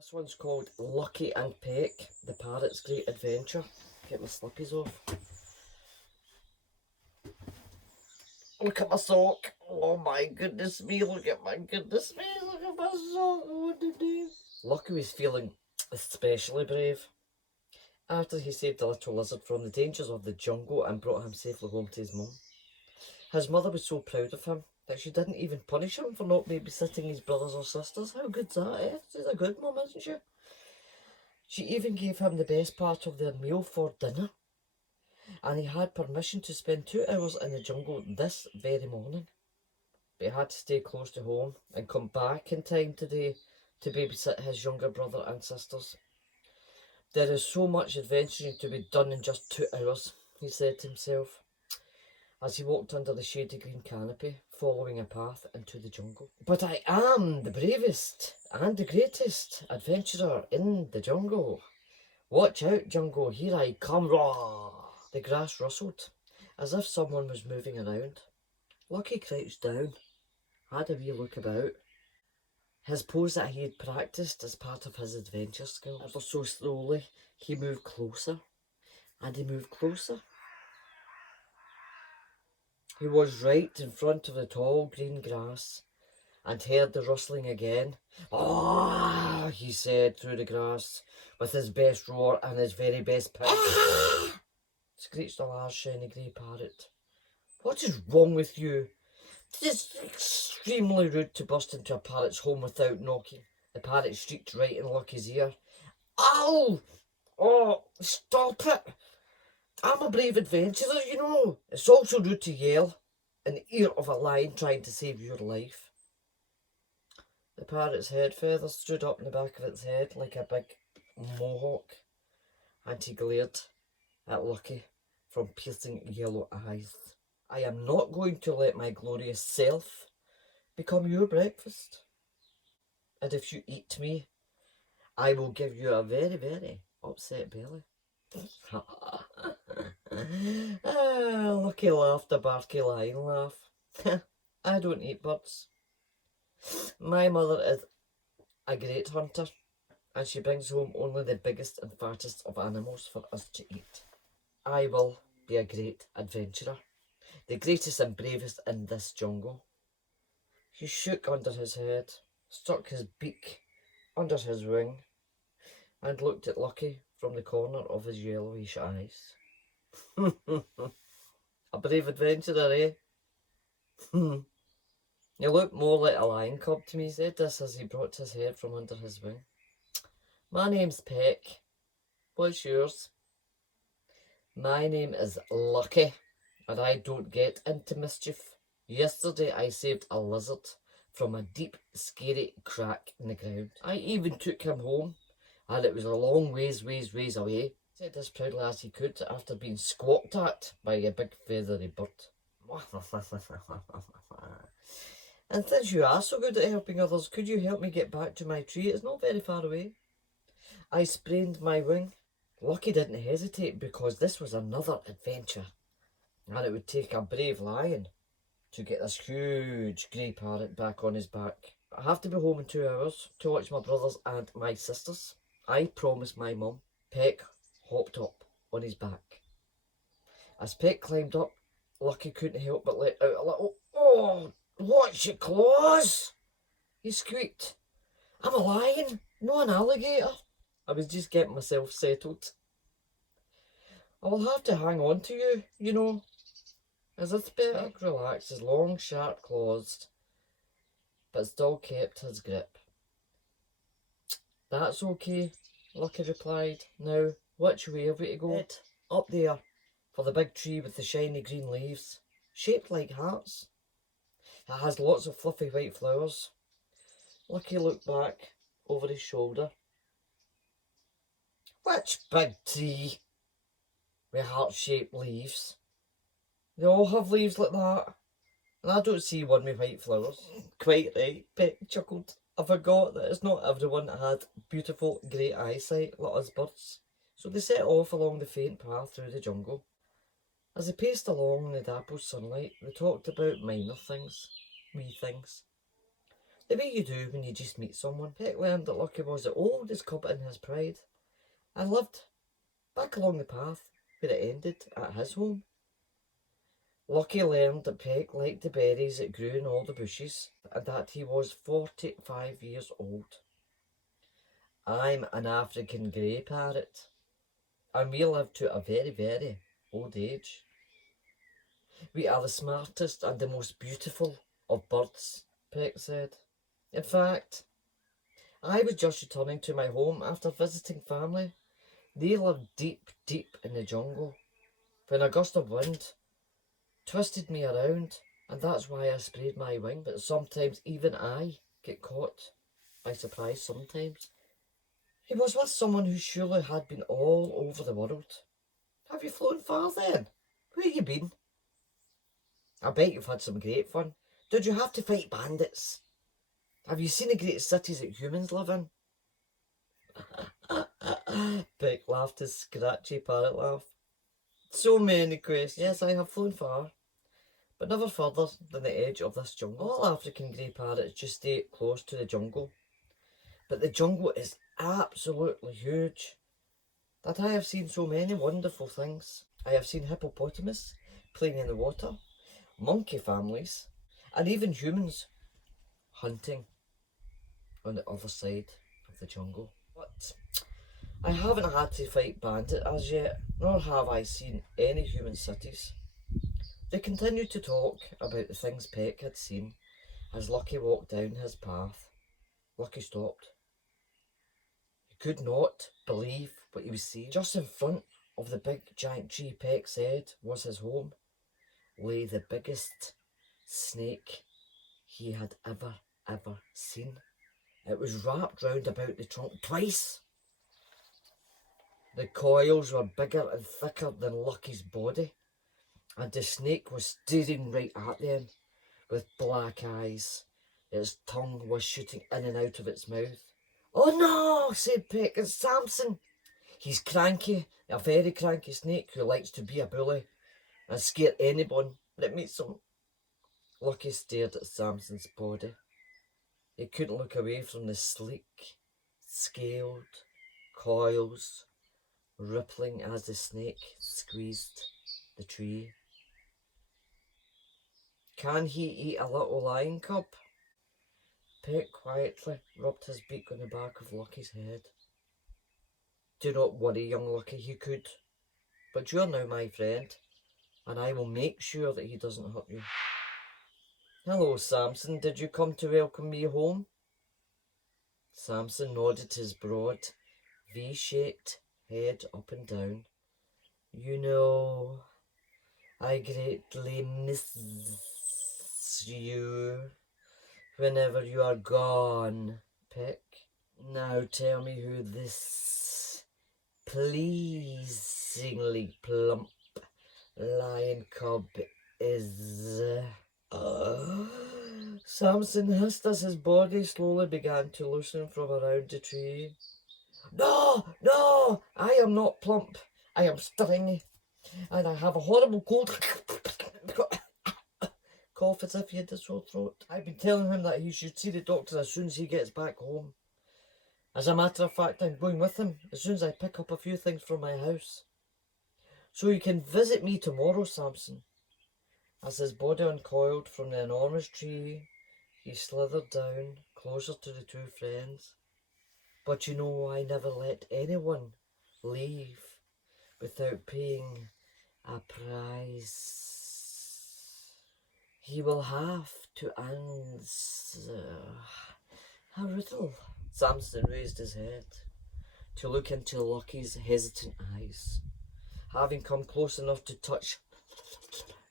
This one's called Lucky and Peck, the Parrot's Great Adventure. Get my slippies off. Look at my sock. Oh my goodness me, look at my goodness me, look at my sock. What did I do? Lucky was feeling especially brave after he saved the little lizard from the dangers of the jungle and brought him safely home to his mum. His mother was so proud of him that she didn't even punish him for not babysitting his brothers or sisters. How good's that, eh? She's a good mum, isn't she? She even gave him the best part of their meal for dinner. And he had permission to spend 2 hours in the jungle this very morning. But he had to stay close to home and come back in time today to babysit his younger brother and sisters. There is so much adventuring to be done in just 2 hours, he said to himself, as he walked under the shady green canopy, following a path into the jungle. But I am the bravest and the greatest adventurer in the jungle. Watch out, jungle, here I come, raw! The grass rustled, as if someone was moving around. Lucky crouched down, had a wee look about. His pose that he had practised as part of his adventure skills. Ever so slowly, he moved closer, and he moved closer. He was right in front of the tall green grass and heard the rustling again. "Ah!" he said through the grass with his best roar and his very best pitch. Screeched a large shiny grey parrot. "What is wrong with you? It is extremely rude to burst into a parrot's home without knocking." The parrot shrieked right in Lucky's ear. "Ow! Oh, stop it! I'm a brave adventurer, you know. It's also rude to yell in the ear of a lion trying to save your life." The parrot's head feathers stood up in the back of its head like a big mohawk, and he glared at Lucky from piercing yellow eyes. "I am not going to let my glorious self become your breakfast. And if you eat me, I will give you a very, very upset belly." Lucky laughed a barky lion laugh. "I don't eat birds. My mother is a great hunter, and she brings home only the biggest and fattest of animals for us to eat. I will be a great adventurer, the greatest and bravest in this jungle." He shook under his head, stuck his beak under his wing, and looked at Lucky from the corner of his yellowish eyes. "A brave adventurer, eh?" "You look more like a lion cub to me," he said this as he brought his head from under his wing. "My name's Peck. What's yours?" "My name is Lucky, and I don't get into mischief. Yesterday I saved a lizard from a deep, scary crack in the ground. I even took him home, and it was a long ways away," he said as proudly as he could after being squawked at by a big feathery bird. "And since you are so good at helping others, could you help me get back to my tree? It's not very far away. I sprained my wing." Lucky didn't hesitate because this was another adventure, and it would take a brave lion to get this huge grey parrot back on his back. "I have to be home in 2 hours to watch my brothers and my sisters. I promised my mum." Peck hopped up on his back. As Peck climbed up, Lucky couldn't help but let out a little, "Oh, watch your claws!" he squeaked. "I'm a lion, not an alligator. I was just getting myself settled. I will have to hang on to you, you know." As if Peck relaxed his long, sharp claws, but still kept his grip. "That's okay," Lucky replied. "Now, which way are we to go?" "Up there, for the big tree with the shiny green leaves, shaped like hearts. It has lots of fluffy white flowers." Lucky looked back over his shoulder. "Which big tree with heart-shaped leaves? They all have leaves like that, and I don't see one with white flowers." "Quite right," Peck chuckled. "I forgot that it's not everyone that had beautiful grey eyesight like us birds." So they set off along the faint path through the jungle. As they paced along in the dappled sunlight, they talked about minor things, wee things. The way you do when you just meet someone. Peck learned that Lucky was the oldest cub in his pride and lived back along the path where it ended at his home. Lucky learned that Peck liked the berries that grew in all the bushes and that he was 45 years old. I'm an African grey parrot and we live to a very, very old age. We are the smartest and the most beautiful of birds, Peck said. In fact, I was just returning to my home after visiting family. They live deep, deep in the jungle. When a gust of wind twisted me around, and that's why I sprayed my wing. But sometimes even I get caught by surprise sometimes. He was with someone who surely had been all over the world. Have you flown far then? Where you been? I bet you've had some great fun. Did you have to fight bandits? Have you seen the great cities that humans live in? Peck laughed his scratchy parrot laugh. So many questions. Yes, I have flown far, but never further than the edge of this jungle. All African grey parrots just stay close to the jungle. But the jungle is absolutely huge. That I have seen so many wonderful things. I have seen hippopotamus playing in the water, monkey families, and even humans hunting on the other side of the jungle. But I haven't had to fight bandits as yet, nor have I seen any human cities. They continued to talk about the things Peck had seen as Lucky walked down his path. Lucky stopped. He could not believe what he was seeing. Just in front of the big giant tree Peck said was his home lay the biggest snake he had ever seen. It was wrapped round about the trunk twice. The coils were bigger and thicker than Lucky's body, and the snake was staring right at them with black eyes. Its tongue was shooting in and out of its mouth. "Oh no," said Peck, "it's Samson. He's cranky, a very cranky snake who likes to be a bully and scare anyone that meets him." Lucky stared at Samson's body. He couldn't look away from the sleek, scaled coils rippling as the snake squeezed the tree. "Can he eat a little lion cub?" Peck quietly rubbed his beak on the back of Lucky's head. "Do not worry, young Lucky, he could. But you're now my friend, and I will make sure that he doesn't hurt you." "Hello, Samson. Did you come to welcome me home?" Samson nodded his broad, V-shaped head up and down. "You know, I greatly miss you whenever you are gone, Peck. Now tell me who this pleasingly plump lion cub is." Samson hissed as his body slowly began to loosen from around the tree. No, I am not plump. I am stringy, and I have a horrible cold." Cough as if he had a sore throat. "I've been telling him that he should see the doctor as soon as he gets back home. As a matter of fact, I'm going with him as soon as I pick up a few things from my house. So you can visit me tomorrow, Samson." As his body uncoiled from the enormous tree, he slithered down closer to the two friends. "But you know, I never let anyone leave without paying a price. He will have to answer a riddle." Samson raised his head to look into Lucky's hesitant eyes. Having come close enough to touch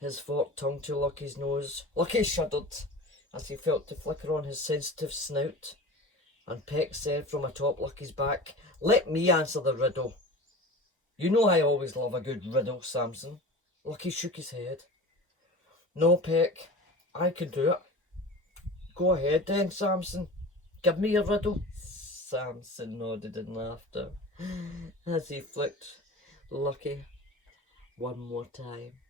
his forked tongue to Lucky's nose, Lucky shuddered as he felt the flicker on his sensitive snout, and Peck said from atop Lucky's back, "Let me answer the riddle. You know I always love a good riddle, Samson." Lucky shook his head. "No, Peck, I can do it." "Go ahead then, Samson. Give me a riddle." Samson nodded in laughter as he flicked Lucky one more time.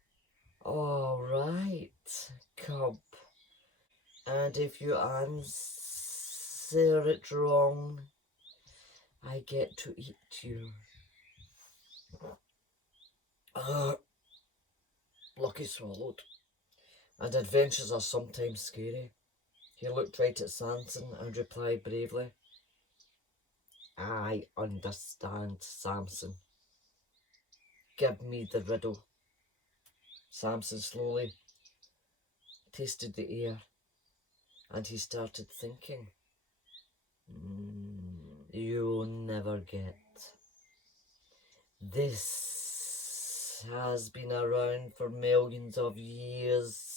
"All right, cub. And if you answer sir, it's wrong. I get to eat you. Lucky swallowed. And adventures are sometimes scary. He looked right at Samson and replied bravely, I understand, Samson. Give me the riddle. Samson slowly tasted the air and he started thinking. You'll never get. This has been around for millions of years.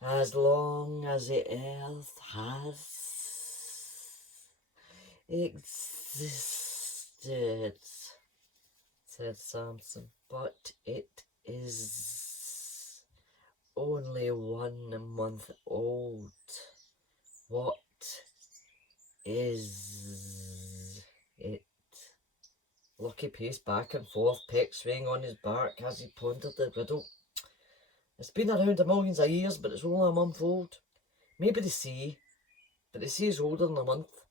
As long as the earth has existed, said Samson. But it is only 1 month old. What is it? Lucky paced back and forth, Peck swaying on his back as he pondered the riddle. It's been around a millions of years, but it's only 1 month old. Maybe the sea, but the sea is older than 1 month.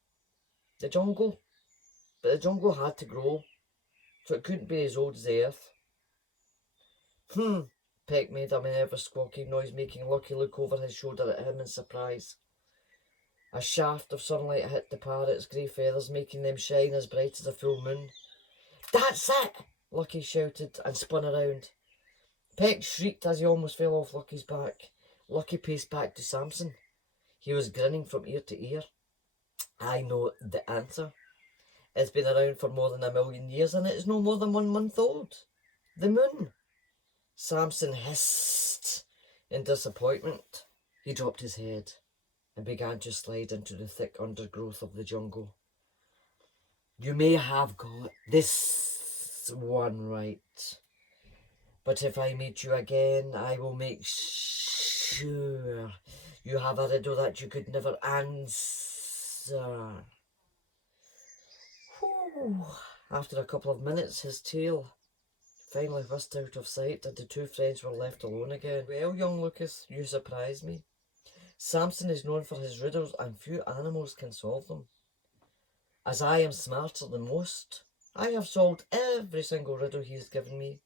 The jungle, but the jungle had to grow, so it couldn't be as old as the earth. Peck made a nervous squawking noise, making Lucky look over his shoulder at him in surprise. A shaft of sunlight hit the parrot's grey feathers, making them shine as bright as a full moon. That's it! Lucky shouted and spun around. Peck shrieked as he almost fell off Lucky's back. Lucky paced back to Samson. He was grinning from ear to ear. I know the answer. It's been around for more than 1 million years and it is no more than 1 month old. The moon. Samson hissed in disappointment. He dropped his head and began to slide into the thick undergrowth of the jungle. You may have got this one right, but if I meet you again, I will make sure you have a riddle that you could never answer. Whew. After a couple of minutes, his tail finally whisked out of sight and the two friends were left alone again. Well, young Lucas, you surprised me. Samson is known for his riddles and few animals can solve them. As I am smarter than most, I have solved every single riddle he has given me.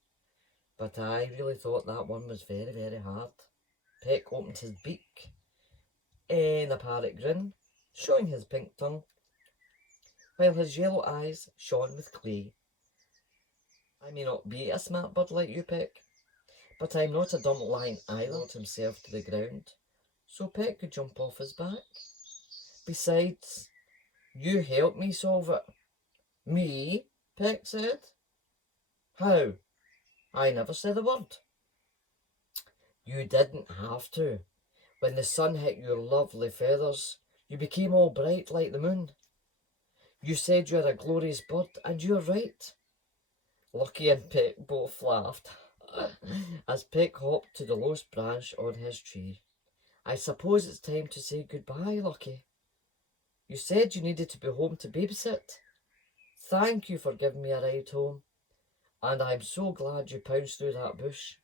But I really thought that one was very, very hard. Peck opened his beak in a parrot grin, showing his pink tongue, while his yellow eyes shone with glee. I may not be a smart bird like you, Peck, but I'm not a dumb lion either. He lowered himself to the ground, so Peck could jump off his back. Besides, you helped me solve it. Me? Peck said. How? I never said a word. You didn't have to. When the sun hit your lovely feathers, you became all bright like the moon. You said you're a glorious bird, and you're right. Lucky and Peck both laughed as Peck hopped to the lowest branch on his tree. I suppose it's time to say goodbye, Lucky. You said you needed to be home to babysit. Thank you for giving me a ride home, and I'm so glad you pounced through that bush.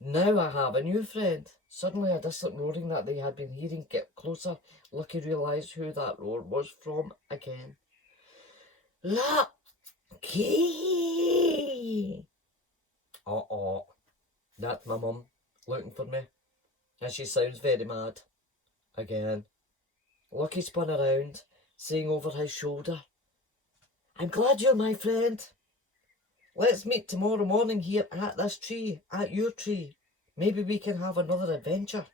Now I have a new friend. Suddenly a distant roaring that they had been hearing get closer. Lucky realised who that roar was from again. Lucky! Uh-oh. That's my mum looking for me. And she sounds very mad. Again. Lucky spun around, saying over his shoulder, I'm glad you're my friend. Let's meet tomorrow morning here at this tree, at your tree. Maybe we can have another adventure.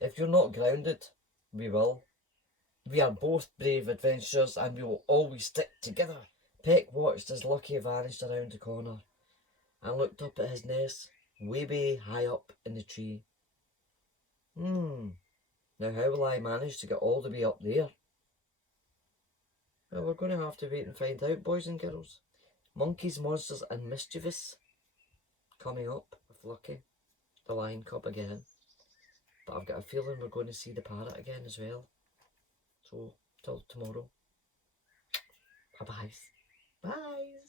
If you're not grounded, we will. We are both brave adventurers and we will always stick together. Peck watched as Lucky vanished around the corner and looked up at his nest, way high up in the tree. Now how will I manage to get all the way up there? Well, we're going to have to wait and find out, boys and girls. Monkeys, Monsters and Mischievous coming up with Lucky, the lion cub again. But I've got a feeling we're going to see the parrot again as well. So, till tomorrow. Bye-bye. Bye.